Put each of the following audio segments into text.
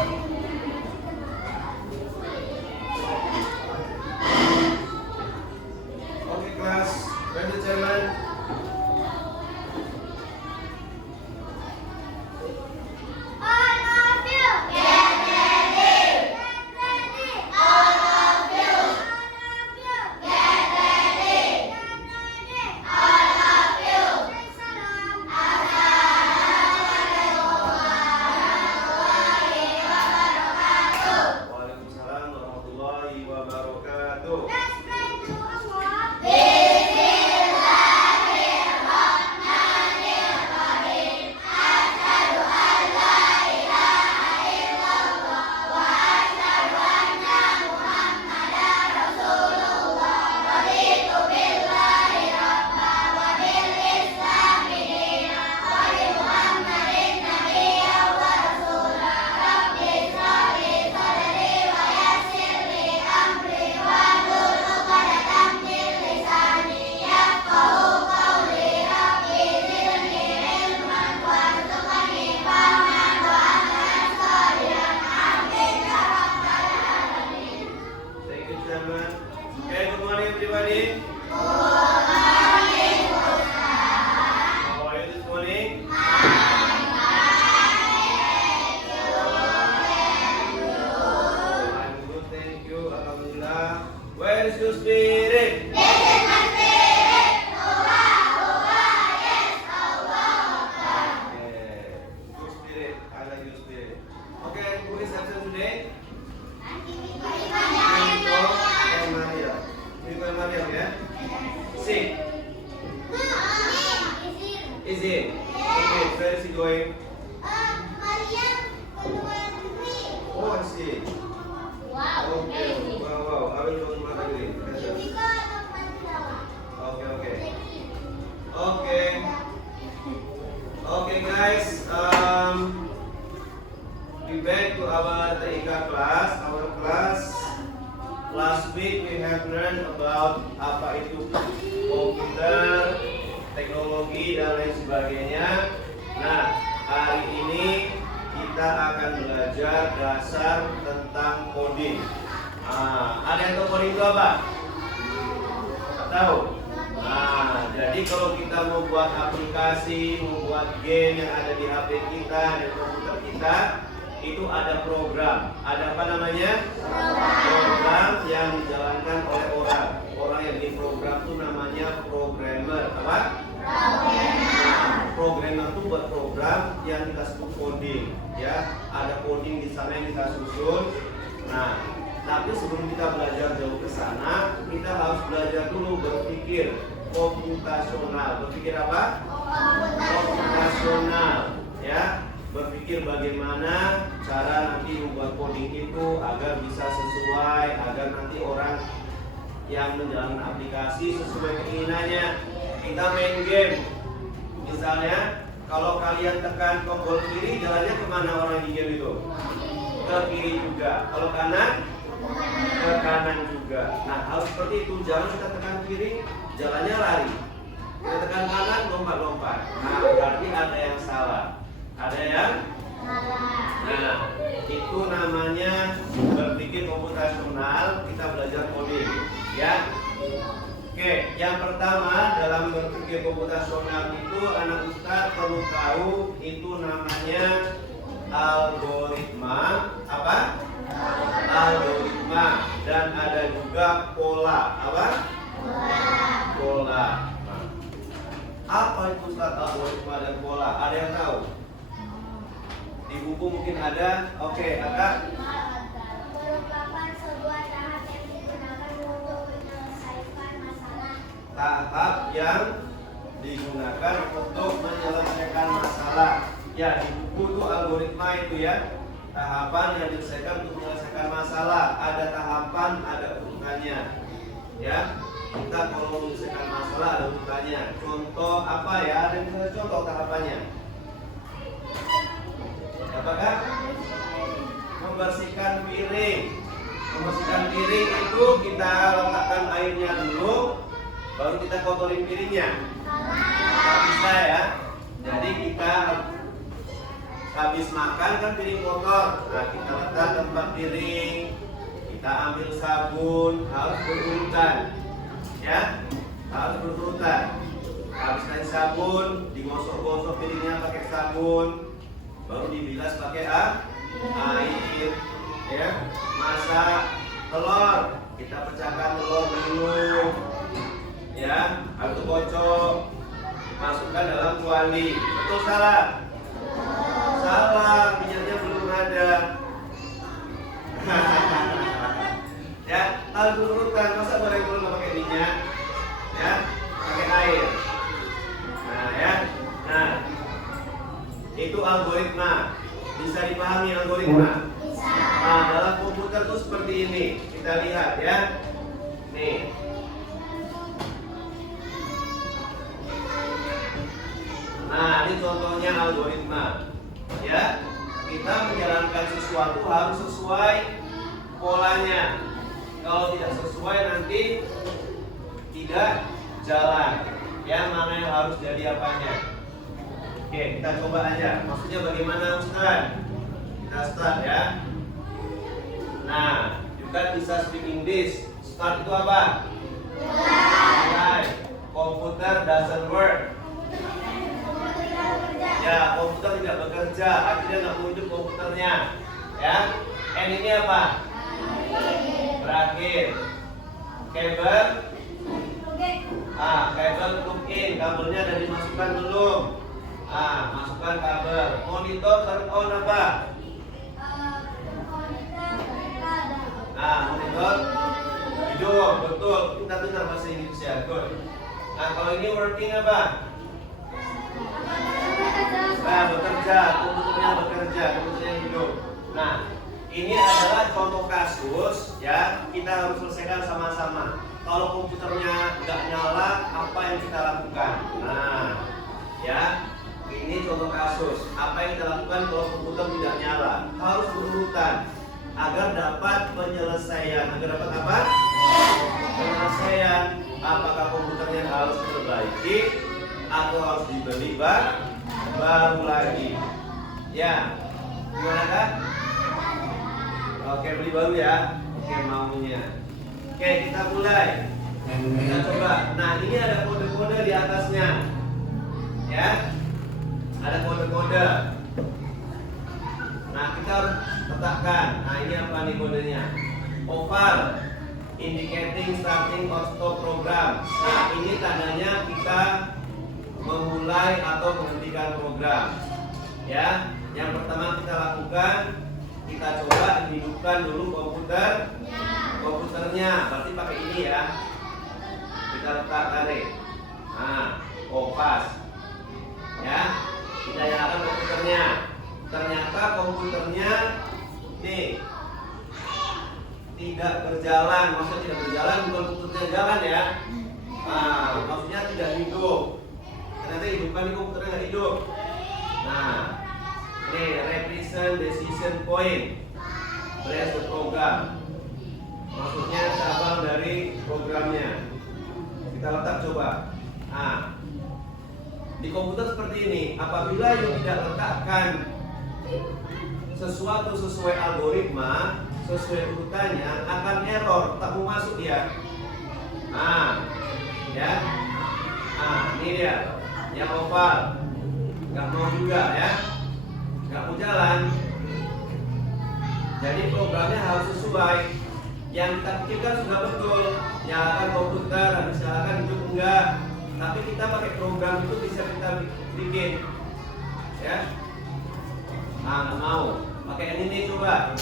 Okay, class. Ready, chairman? Waalaikumsalam warahmatullahi wabarakatuh. Thank you, chairman. Okay, good morning, everybody. How are you this morning? I'm good, thank you. Alhamdulillah. Where is your spirit? Yeah. Good spirit. I like your spirit. Okay, who is absent today? Maria, ya? Si. Is it? Okay, where is he going? Oh, I see. Okay. Wow. I will go to Madrid. Okay, guys. We back to our TIK class. Our class. Last week we have learned about apa itu komputer, teknologi dan lain sebagainya. Nah, hari ini kita akan belajar dasar tentang coding. Ada yang tahu coding itu apa? Tahu? Nah, jadi kalau kita membuat aplikasi, membuat game yang ada di HP kita, di komputer kita, itu ada program. Ada apa namanya? Program yang dijalankan oleh orang. Orang yang diprogram itu namanya programmer. Apa? Programmer itu buat program yang kita sebut coding. Ya, ada coding di sana yang kita susun. Nah, tapi sebelum kita belajar jauh ke sana, kita harus belajar dulu berpikir komputasional. Berpikir apa? Komputasional. Ya. Berpikir bagaimana cara nanti membuat coding itu agar bisa sesuai, agar nanti orang yang menjalankan aplikasi sesuai keinginannya. Kita main game, misalnya kalau kalian tekan tombol kiri, jalannya kemana orang di game itu? Ke kiri juga. Kalau kanan, ke kanan juga. Nah, harus seperti itu. Jangan kita tekan kiri, jalannya lari. Kita tekan kanan, lompat-lompat. Nah, berarti ada yang salah. Ada yang? Nah, itu namanya berpikir komputasional. Kita belajar coding, ya. Oke, yang pertama dalam berpikir komputasional itu anak ustaz perlu tahu itu namanya algoritma. Apa? Algoritma. Dan ada juga pola. Apa? Pola. Nah, apa itu ustaz algoritma dan pola? Ada yang tahu? Di buku mungkin ada. Oke, Kakak. Merupakan sebuah tahap yang digunakan untuk menyelesaikan masalah. Tahap yang digunakan untuk menyelesaikan masalah. Ya, di buku itu algoritma itu ya. Tahapan yang diselesaikan untuk menyelesaikan masalah. Ada tahapan, ada urutannya. Ya. Kita kalau menyelesaikan masalah ada urutannya. Contoh apa ya? Ada misalnya contoh tahapannya. Apakah? Membersihkan piring. Membersihkan piring itu kita letakkan airnya dulu, baru kita kotorin piringnya. Nggak bisa ya. Jadi kita habis makan kan piring kotor. Nah, kita letak tempat piring, kita ambil sabun, harus berurutan, ya, harus berurutan. Habis dari sabun, digosok-gosok piringnya pakai sabun, baru dibilas pakai air, ya. Masak telur, kita pecahkan telur dulu, ya, habis itu kocok, masukkan dalam kuali. Betul salah? Salah, minyaknya belum ada. Ya, harus berurutan. Masa goreng telur nggak pakai minyak? Ya, pakai air. Nah, ya, nah, itu algoritma. Bisa dipahami algoritma? Nah, dalam komputer tuh seperti ini. Kita lihat ya. Nih. Nah, ini contohnya algoritma. Ya, kita menjalankan sesuatu harus sesuai polanya. Kalau tidak sesuai nanti tidak jalan. Yang mana yang harus jadi apanya? Oke, kita coba aja. Maksudnya bagaimana, Ustaz? Kita start ya. Nah, juga bisa speak English. Start itu apa? Mulai. Komputer doesn't work. Ya, komputer tidak bekerja, akhirnya nggak muncul komputernya. Ya, N ini apa? Berakhir. Kabel. Kabel plug in, kabelnya ada dimasukkan belum? Masukkan kabel. Monitor turn on apa? Monitor hidup, betul. Kita dengar bahasa Indonesia. Good. Nah, kalau ini working apa? Bekerja, komputernya hidup. Nah, ini adalah contoh kasus ya, kita harus selesaikan sama-sama. Kalau komputernya nggak nyala, apa yang kita lakukan? Nah, ya, ini contoh kasus. Apa yang kita lakukan kalau komputer tidak nyala? Harus berurutan agar dapat penyelesaian. Agar dapat apa? Penyelesaian. Apakah komputernya harus diperbaiki atau harus dibeli baru lagi? Ya, gimana kan? Oke, beli baru ya. Oke, maunya. Oke, kita mulai. Kita coba. Nah, ini ada kode-kode di atasnya. Ya, ada kode-kode. Nah, kita harus letakkan. Nah, ini apa nih kodenya? Oval, indicating starting or stop program. Nah, ini tandanya kita memulai atau menghentikan program. Ya, yang pertama kita lakukan, kita coba hidupkan dulu komputernya. Berarti pakai ini ya. Kita letak tarik. Nah, pas. Ya, kita nyalakan komputernya. Ternyata komputernya nih tidak berjalan. Maksudnya tidak berjalan bukan komputernya jalan ya. Maksudnya tidak hidup. Ternyata hidupkan di komputernya nggak hidup. Nah, ini represent decision point. Press the program. Maksudnya cabang dari programnya. Kita letak coba. Nah, di komputer seperti ini. Apabila yang tidak letakkan sesuatu sesuai algoritma, sesuai urutannya, akan error, tak mau masuk dia. Nah, ya. Nah, ini dia. Yang oval nggak mau juga ya, nggak mau jalan. Jadi programnya harus sesuai. Yang kita pikirkan sudah betul, nyalakan komputer, habis nyalakan hidup enggak. Tapi kita pakai program itu bisa kita bikin, ya. Nah, nggak mau. Pakai yang ini coba,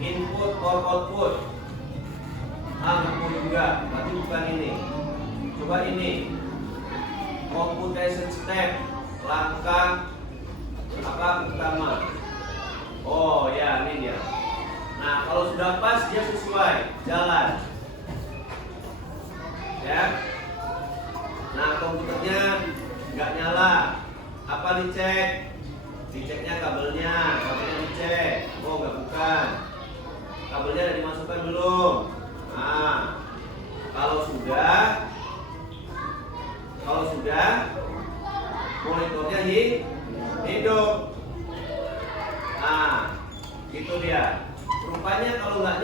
input or output. Nggak mau juga, berarti bukan ini. Coba ini. Computation step, langkah apa utama. Oh ya, ini dia. Nah, kalau sudah pas dia sesuai jalan. Ya. Nah, komputernya nggak nyala. Apa dicek? Diceknya kabelnya dicek. Oh, nggak bukan. Kabelnya ada dimasukkan belum? Nah, kalau sudah monitornya hidup. dia. Rupanya kalau nggak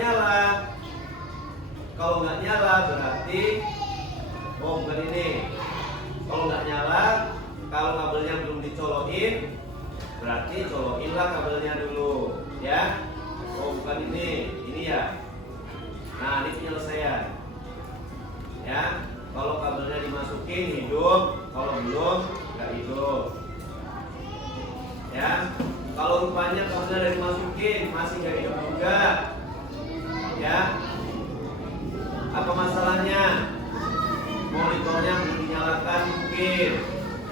nyala berarti bukan ini. Kalau nggak nyala, kalau kabelnya belum dicolokin, berarti colokinlah kabelnya dulu, ya. Bukan ini ya. Nah, ini penyelesaian, ya. Kalau kabelnya dimasukin hidup, kalau belum nggak hidup, ya. Kalau rupanya kabelnya udah dimasukin masih nggak hidup juga, ya. Apa masalahnya? Monitornya belum dinyalakan mungkin.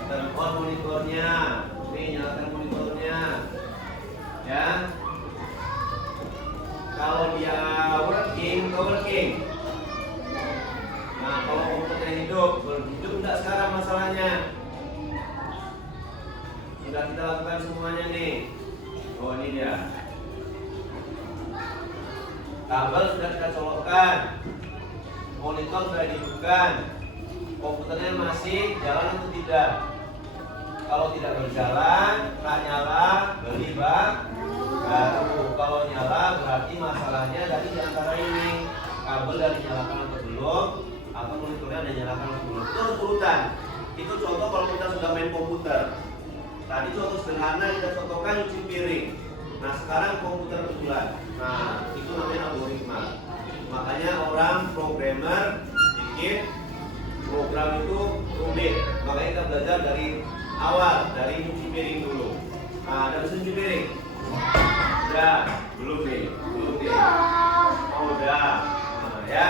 Turn on monitornya. Nih, nyalakan monitornya, ya. Kalau dia working. Nah, kalau komputernya hidup enggak sekarang masalahnya. Sudah kita lakukan semuanya nih. Oh, ini dia. Kabel sudah kita colokkan. Monitor sudah dihidupkan. Komputernya masih jalan atau tidak? Kalau tidak berjalan, tak nyala, beli baru. Kalau nyala berarti masalahnya dari antara ini. Kabel dari nyalakan atau belum, atau monitornya ada nyalakan atau belum. Itu harus urutan. Itu contoh kalau kita sudah main komputer. Tadi contoh sederhana kita contohkan nyuci piring. Nah, sekarang komputer berjalan. Nah, itu namanya algoritma. Makanya orang programmer bikin program itu rumit. Makanya kita belajar dari awal, dari nyuci piring dulu. Nah, ada mesin nyuci piring? Udah, belum nih. Oh, udah. Nah, ya.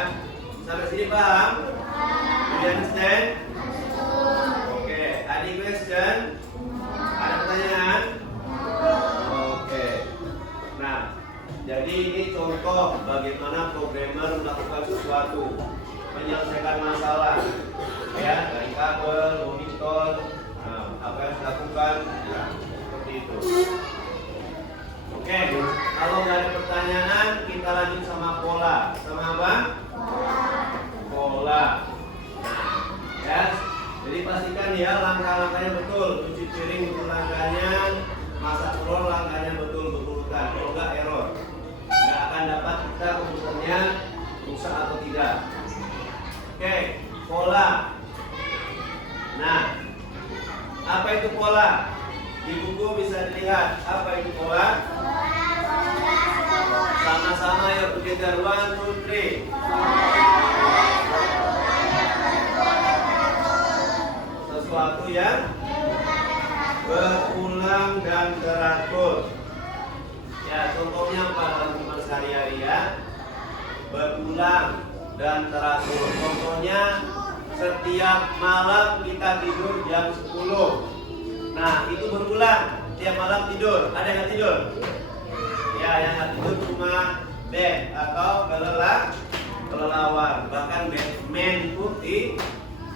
Sampai sini paham? Do you understand? Oke, any question? Ada pertanyaan? Oke. Nah, jadi ini contoh bagaimana programmer melakukan sesuatu, menyelesaikan masalah, ya, dari kabel, monitor, apa yang harus dilakukan, ya, seperti itu. Oke, kalau nggak ada pertanyaan, kita lanjut sama pola. Sama apa? Pola. Ya, jadi pastikan ya langkah-langkahnya betul. Cuci piring betul langkahnya, masak telur langkahnya betul berurutan. Kalau nggak error, nggak akan dapat kita komputernya rusak atau tidak. Oke, pola. Nah, apa itu pola? Di buku bisa dilihat apa itu pola. Sama-sama ya, together, 1, 2, 3. Sesuatu yang berulang dan teratur. Ya, contohnya apa dalam kehidupan sehari-hari ya? Berulang dan teratur. Contohnya setiap malam kita tidur jam 10. Nah, itu berulang. Tiap malam tidur. Ada yang nggak tidur? Ya, yang nggak tidur cuma bed atau kelelawar. Bahkan Batman itu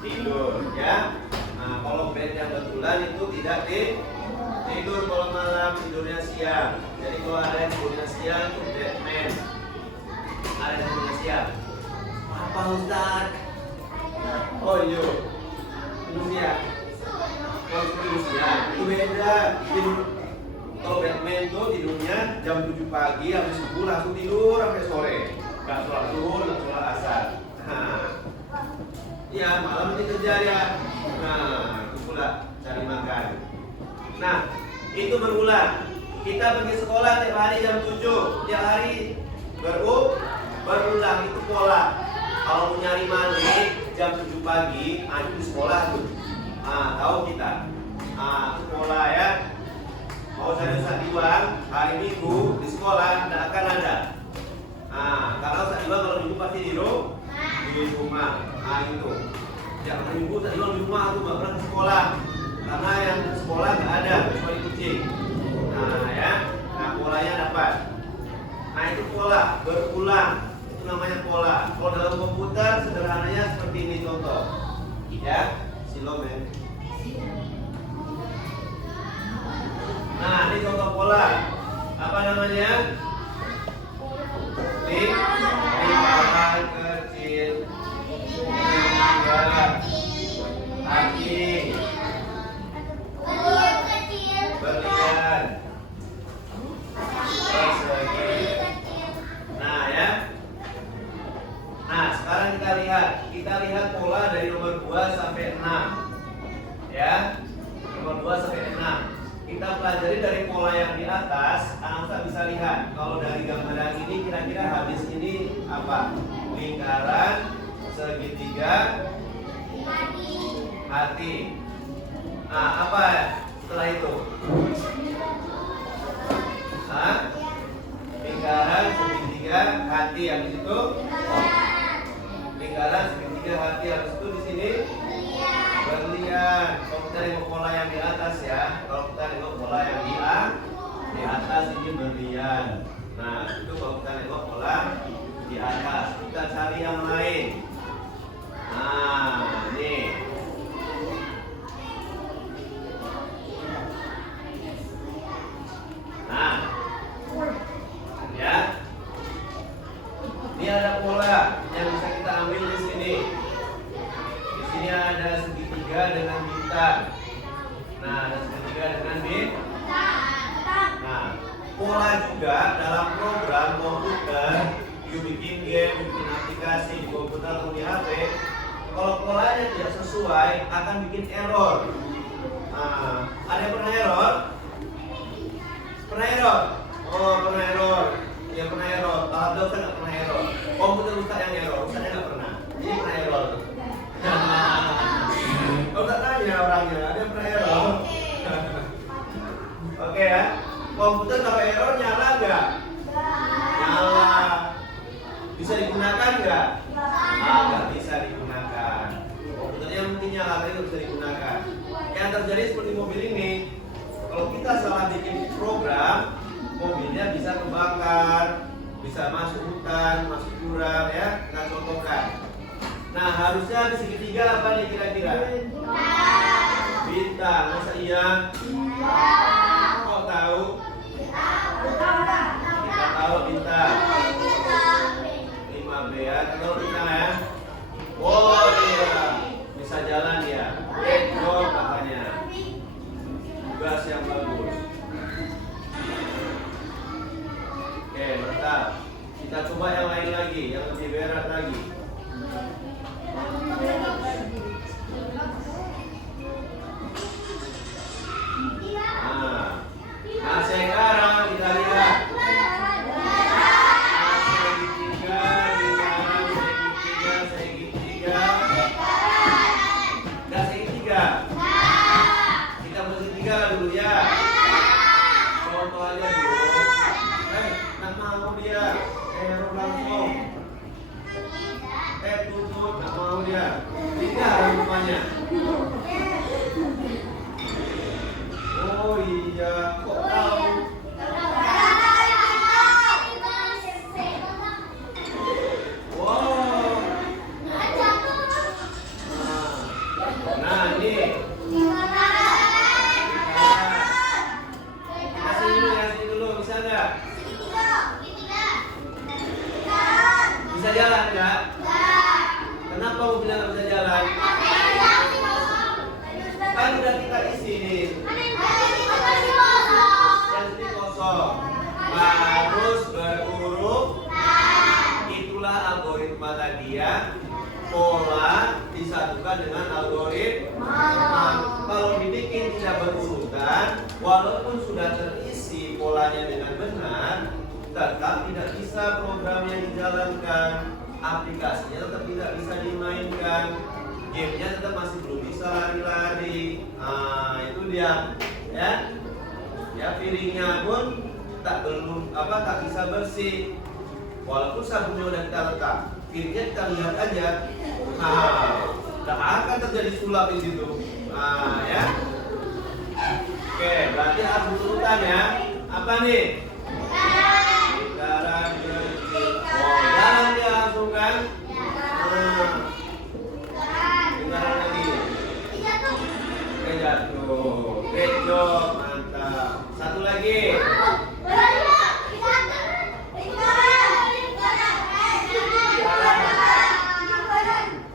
tidur, ya. Nah, kalau bed yang betulan itu tidak tidur kalau malam, tidurnya siang. Jadi kalau ada yang tidurnya siang itu Batman. Ada yang tidurnya siang. Apa Ustaz? Oh iya, tidur siang. Kalau tidur siang itu beda. Tidur. Kalau Batman itu tidurnya jam 7 pagi habis subuh langsung tidur sampai sore. Gak sholat zuhur, gak sholat asar. Nah, ya malam ini kerja ya. Nah, itu pula cari makan. Nah, itu berulang. Kita pergi sekolah tiap hari jam 7. Tiap hari berulang, itu pola. Kalau mau nyari malik jam 7 pagi, itu di sekolah tuh. Tahu kita. Itu pola ya. Mau cari Ustaz Iwan hari Minggu di sekolah tidak akan ada. Karena Ustaz Iwan kalau Minggu pasti di rumah. Itu. Ya, hari Minggu Ustaz Iwan di rumah aku nggak pernah ke sekolah. Karena yang ke sekolah nggak ada kecuali kucing. Ya. Nah, polanya dapat. Nah, itu pola berulang. Itu namanya pola. Kalau dalam komputer sederhananya seperti ini contoh. Ya, silomen. Nah, ini contoh pola. Apa namanya? Lingkaran kecil. Kaki. Berlian. Persegi. sekarang kita lihat pola dari nomor 2 sampai 6. Ya. Nomor 2 sampai 6. Kita pelajari dari pola yang di atas, anak bisa lihat kalau dari gambaran ini kira-kira habis ini apa? Lingkaran, segitiga, hati. Nah, apa setelah itu? Hah? Lingkaran, segitiga, hati. Habis itu lingkaran, segitiga, hati. Habis itu di sini berlian. Kalau kita nengok pola yang di atas ya, kalau kita nengok pola yang di atas ini berlian. Nah, itu kalau kita nengok pola di atas, kita cari yang lain. Nah, ini. Nah, ya. Ini ada pola yang bisa kita ambil di sini. Di sini ada segitiga dengan bintang. Nah, ada segitiga dengan bintang. Nah, pola juga dalam program komputer, you bikin game, bikin aplikasi di komputer atau di HP. Kalau polanya tidak sesuai, akan bikin error. Nah, ada yang pernah error? Pernah error? Oh, pernah error. Ya pernah error. Kalau Ustaz nggak pernah error. Komputer Ustaz yang error, Ustaznya nggak pernah. Ini pernah error. Kalau tak tanya orangnya, ada yang pernah error? Oke ya. Komputer kalau error nyala nggak? Nyala. Bisa digunakan nggak? Nggak bisa digunakan. Komputernya mungkin nyala tapi nggak bisa digunakan. Yang terjadi seperti mobil ini, kalau kita salah bikin program, mobilnya bisa kebakar, bisa masuk hutan, masuk jurang ya, kita contohkan. Nah, harusnya di segitiga apa nih kira-kira? Bintang. Masa iya? Kok tahu? Kita tahu bintang. 5B ya, kita tahu bintang ya. Oh iya, bisa jalan ya. Job katanya. Tugas yang bagus. Oke, mantap. Kita coba yang lain lagi, yang lebih berat lagi. Nah, sekarang kita lihat. Segitiga. Nggak segitiga. Kita bersegitiga dulu ya. Contoh aja dulu. Nak mau dia. Error langsung. Tutup. Nak mau dia. Tiga rupanya. Oh iya, kok tahu? Wow. Nah, ini. Kasih dulu, bisa nggak? Bisa jalan nggak? Kenapa kamu bilang nggak bisa jalan? Kan udah kita isi nih. Yang ini kosong. Harus berhuruf. Itulah algoritma tadi ya. Pola disatukan dengan algoritma. Kalau dibikin tidak berurutan, walaupun sudah terisi polanya dengan benar, tetap tidak bisa programnya dijalankan, aplikasinya tetap tidak bisa dimainkan, gamenya tetap masih belum bisa lari-lari. Nah, itu dia, ya. Ya, piringnya pun tak bisa bersih. Walaupun sabunnya udah kita letak, piringnya kita lihat aja. Nah, tak akan terjadi sulap di situ. Nah, ya. Oke, berarti harus urutan ya. Apa nih? Lingkaran kecil. Oh, jalan dia langsung kan? Nah, lingkaran lagi. Jatuh. Kecok, mantap. Satu lagi.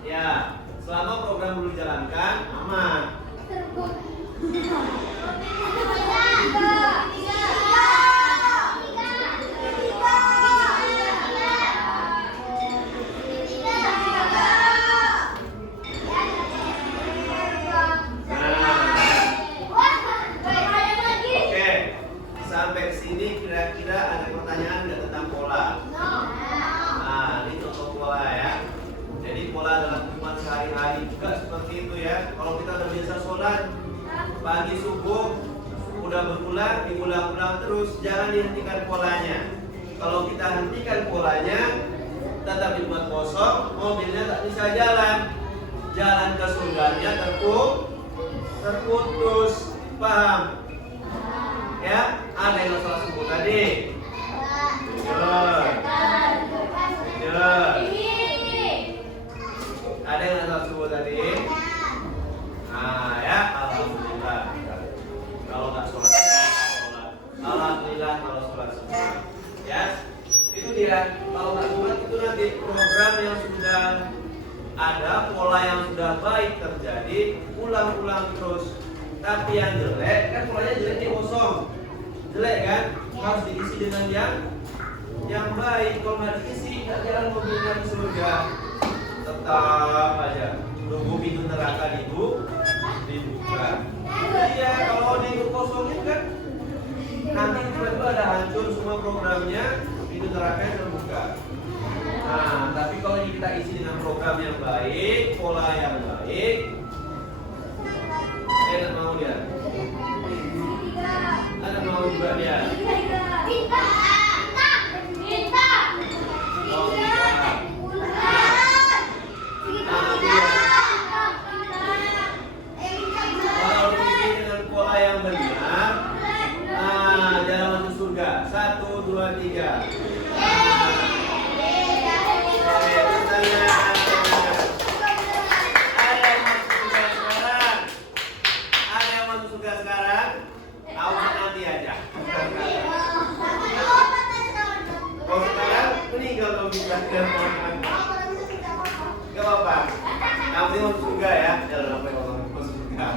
Ya, selama program belum dijalankan, aman. pertanyaan nggak tentang pola? Nah, ini contoh pola ya. Jadi pola dalam kehidupan sehari-hari juga seperti itu ya. Kalau kita udah biasa sholat pagi subuh, udah berulang, diulang-ulang terus, jangan dihentikan polanya. Kalau kita hentikan polanya, tetap dibuat kosong, mobilnya tak bisa jalan. Jalan ke surganya terputus. Paham? Ya, ada yang salah subuh tadi. Ada yang salah subuh tadi. Nah, ya, alhamdulillah. Kalau nggak sholat, alhamdulillah kalau sholat semua. Ya, itu dia. Kalau nggak sholat itu nanti program yang sudah ada, pola yang sudah baik terjadi, ulang-ulang terus. Tapi yang jelek kan polanya jelek di kosong, jelek kan, harus diisi dengan yang baik. Kalau nggak diisi, nggak jalan mobilnya ke surga. Tetap aja nunggu pintu neraka dibuka. Iya, kalau dikosongin kan nanti tiba-tiba ada hancur semua programnya, pintu neraka terbuka. Nah, tapi kalau kita isi dengan program yang baik, pola yang baik, nggak mau dia. Ada mau juga dia. Oh, kalau diisi dengan pola yang benar, jalan masuk surga. 1, 2, 3. Gak apa-apa. Nanti masuk surga ya. Jangan sampai orang masuk surga.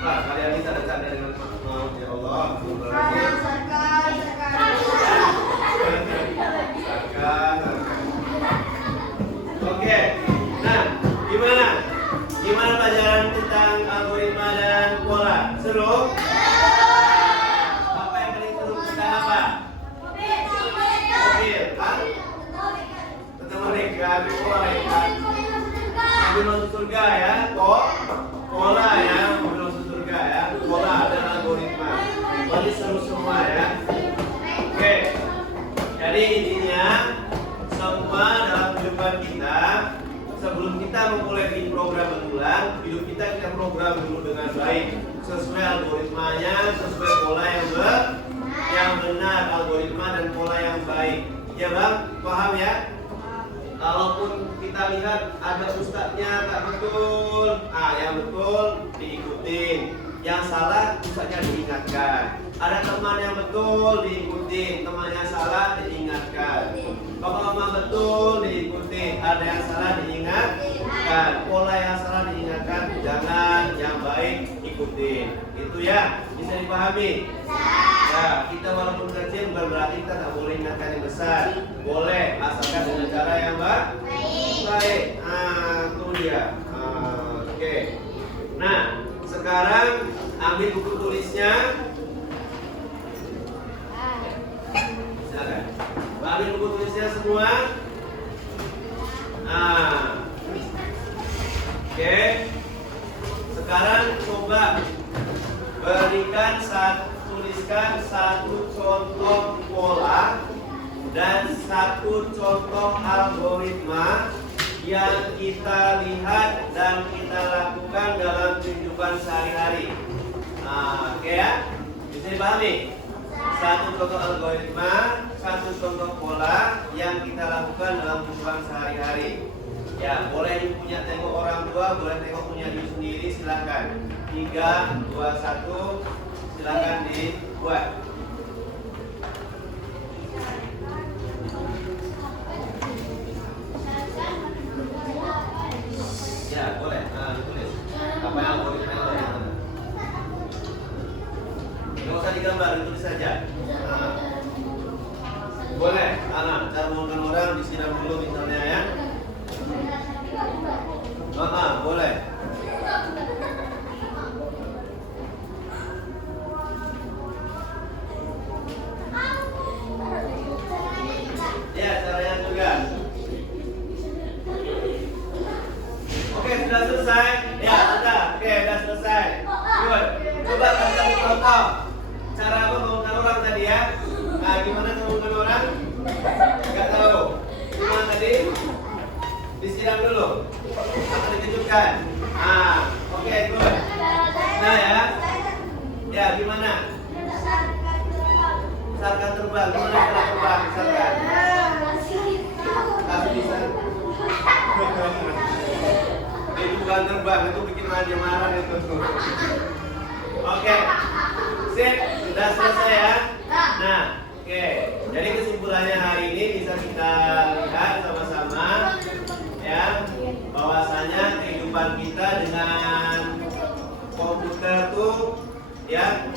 Nah, kalian bisa bercanda dengan mau ya Allah. Oke. Nah, gimana? Gimana pelajaran tentang algoritma dan pola? Seru? Apa yang paling seru tentang apa? Mobil. Mereka mobil masuk surga ya, pola ya, mobil masuk surga ya, pola dan algoritma. Jadi seru semua ya. Oke, jadi intinya semua dalam kehidupan kita, sebelum kita memulai program berulang, hidup kita program dulu dengan baik, sesuai algoritmanya, sesuai pola yang benar, algoritma dan pola yang baik. Ya bang, paham ya? Kalaupun kita lihat ada ustadznya tak betul, yang betul diikutin, yang salah ustadznya diingatkan. Ada teman yang betul diikutin, temannya salah diingatkan. Papa betul diikutin, ada yang salah diingatkan, pola yang salah diingatkan, jangan, yang baik ikutin. Itu ya, bisa dipahami. Ya, kita walaupun kecil bukan berarti kita tak boleh ingatkan yang besar. Boleh, asalkan dengan cara yang baik. Itu dia. Oke. Nah, sekarang ambil buku tulisnya. Silakan. Ambil buku tulisnya semua. Oke. Sekarang coba tuliskan satu contoh pola dan satu contoh algoritma yang kita lihat dan kita lakukan dalam kehidupan sehari-hari. Oke ya, bisa dipahami? Satu contoh algoritma, satu contoh pola yang kita lakukan dalam kehidupan sehari-hari. Ya, boleh punya tengok orang tua, boleh tengok punya diri sendiri, silakan. 3, 2, 1, silakan dibuat. Ya, boleh. Ditulis. Apa yang algoritma itu ada? Nggak usah digambar, ditulis saja. Boleh. Cara menggunakan orang disiram dulu misalnya ya. Boleh. Itu bukan terbang, itu bikin raja marah itu. Oke, sip, sudah selesai ya. Nah, oke. Jadi kesimpulannya hari ini bisa kita lihat sama-sama ya, bahwasanya kehidupan kita dengan komputer tuh ya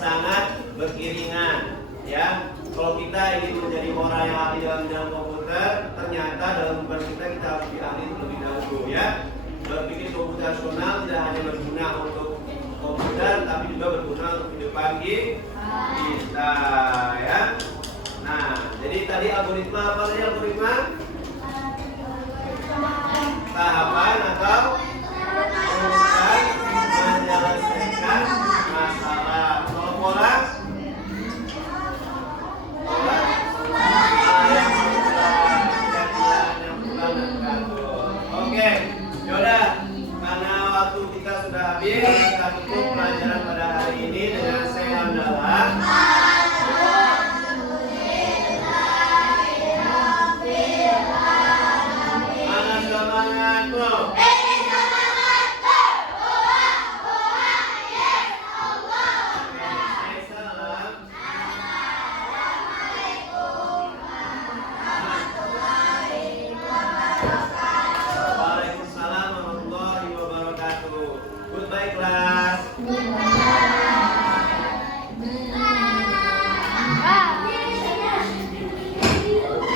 sangat beriringan ya. Kalau kita ingin menjadi orang yang ahli dalam bidang komputer, ternyata dalam kehidupan kita harus diahli terlebih dahulu ya. Berpikir komputasional tidak hanya berguna untuk komputer, tapi juga berguna untuk kehidupan kita ya. Nah, jadi tadi algoritma apa tadi algoritma? Tahapan atau urusan menyelesaikan masalah. Kalau pola? Pola yang oke, yaudah. Karena waktu kita sudah habis, kita tutup pelajaran pada hari ini dengan saya hamdalah. Semangat, bro. Waalaikumsalam warahmatullahi wabarakatuh. Goodbye, kelas.